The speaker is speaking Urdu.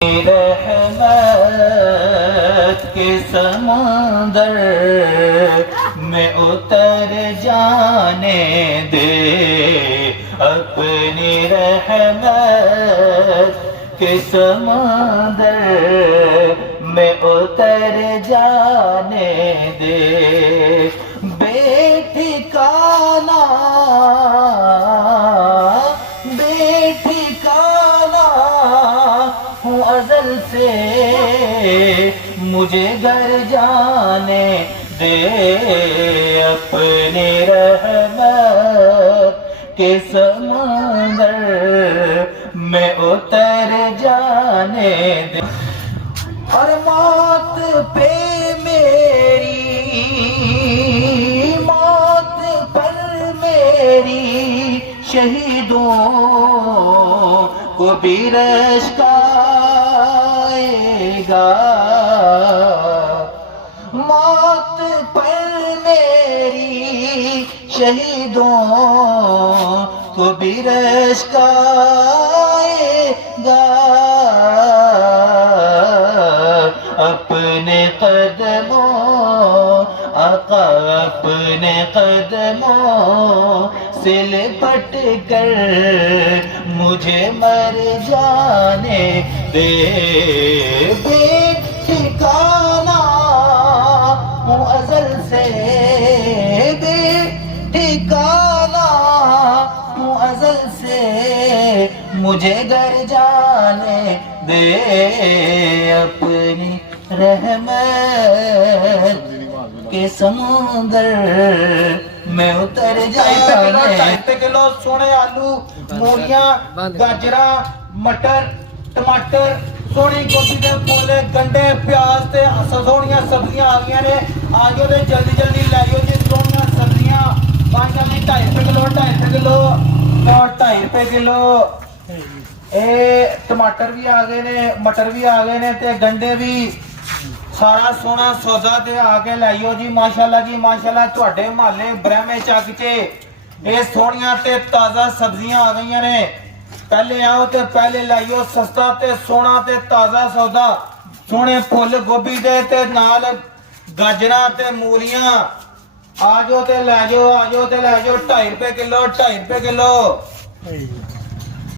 رحمت کے سمندر میں اتر جانے دے، اپنی رحمت کے سمندر میں اتر جانے دے، بے ٹھکانہ ہوں ازل سے، مجھے گھر جانے دے، اپنی رحمت کے سمندر میں اتر جانے دے، اور موت پہ میری شہیدوں کو بھی رشک آئے گا، موت پر میری شہیدوں کو بھی رشک آئے گا، اپنے قدموں آقا اپنے قدموں سے لپٹ کر مجھے مر جانے دے، بے ٹھکانہ ہوں ازل سے، بے ٹھکانہ ہوں ازل سے، مجھے گھر جانے دے، اپنی رحمت کے سمندر میں اتر جانے۔ 2 کلو سونے آلو، مولیاں، گاجراں، مٹر، ٹماٹر، سونی گوبھی دے پھول، گنڈے، پیاز تے سونیاں سبزیاں آ گئی نے، آجو تے جلدی جلدی لے آؤ جی سونیاں سبزیاں، ماشاء اللہ 2.5 کلو 2.5 کلو اور 2.5 کلو اے ٹماٹر بھی آ گئے نے، مٹر بھی آ گئے نے تے گنڈے بھی، سارا سونا سودا تے آ کے لائیو جی ماشاءاللہ جی ماشاءاللہ، تواڈے محلے برہمے چک چے اے سونیاں تے تازہ سبزیاں آ گئیاں نے، پہلے آؤ تے پہلے لائیو سستا تے سونا تے تازہ سودا، سونے پھل گوبھی دے تے نال گاجراں تے مولیاں، آجو تے لے جاؤ 2.5 کلو 2.5 کلو